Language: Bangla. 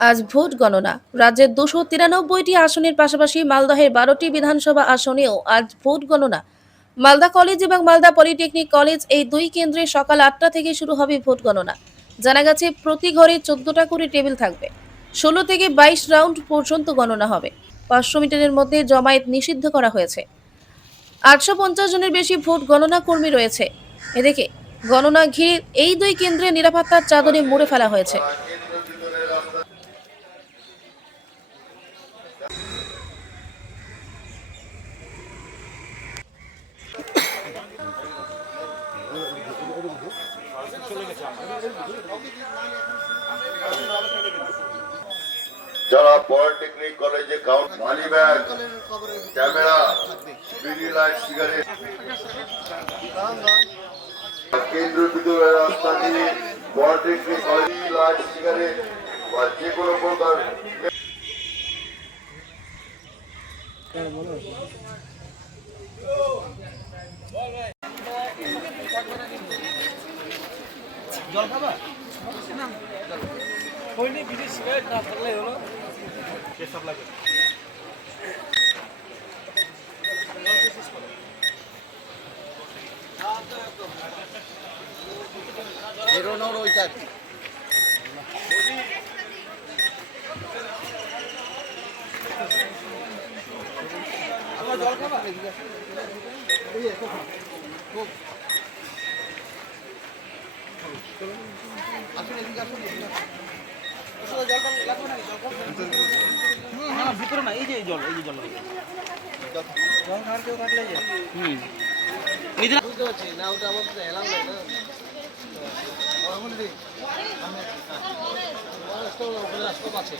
আজ ভোট গণনা। রাজ্যের 293টি আসনের পাশাপাশি মালদহের 12টি বিধানসভা আসনেও আজ ভোট গণনা। মালদা কলেজ এবং মালদা পলিটেকনিক কলেজ এই দুই কেন্দ্রে সকাল 8টা থেকে শুরু হবে ভোট গণনা। জানা গেছে প্রতি ঘরে 14টা করে টেবিল থাকবে। 16 থেকে 22 রাউন্ড পর্যন্ত গণনা হবে। 500 মিটারের মধ্যে জমায়েত নিষিদ্ধ করা হয়েছে। 850 জনের বেশি ভোট গণনা কর্মী রয়েছে। এদিকে গণনা ঘিরে এই দুই কেন্দ্রে নিরাপত্তার চাদরে মুড়ে ফেলা হয়েছে। যারা পলিটেকনিক কলেজে মানি ব্যাগ, ক্যামেরা, বিড়ি লাইট, সিগারেট, কেন্দ্রের ভিতরে রাস্তা দিয়ে পলিটেকনিক কলেজ লাইট, সিগারেট বা যে কোনো প্রকার জল খাবা না হয়নি বিড়ি সিগারেট না থাকলে হলো সব লাগে বেরোনোর ওইটা জল খাবা ভিতরে না এই যে জল জল খাওয়ার কেউ থাকলে যে নিজেরা বুঝতে পারছি না ওটা আমার এলাম না আছে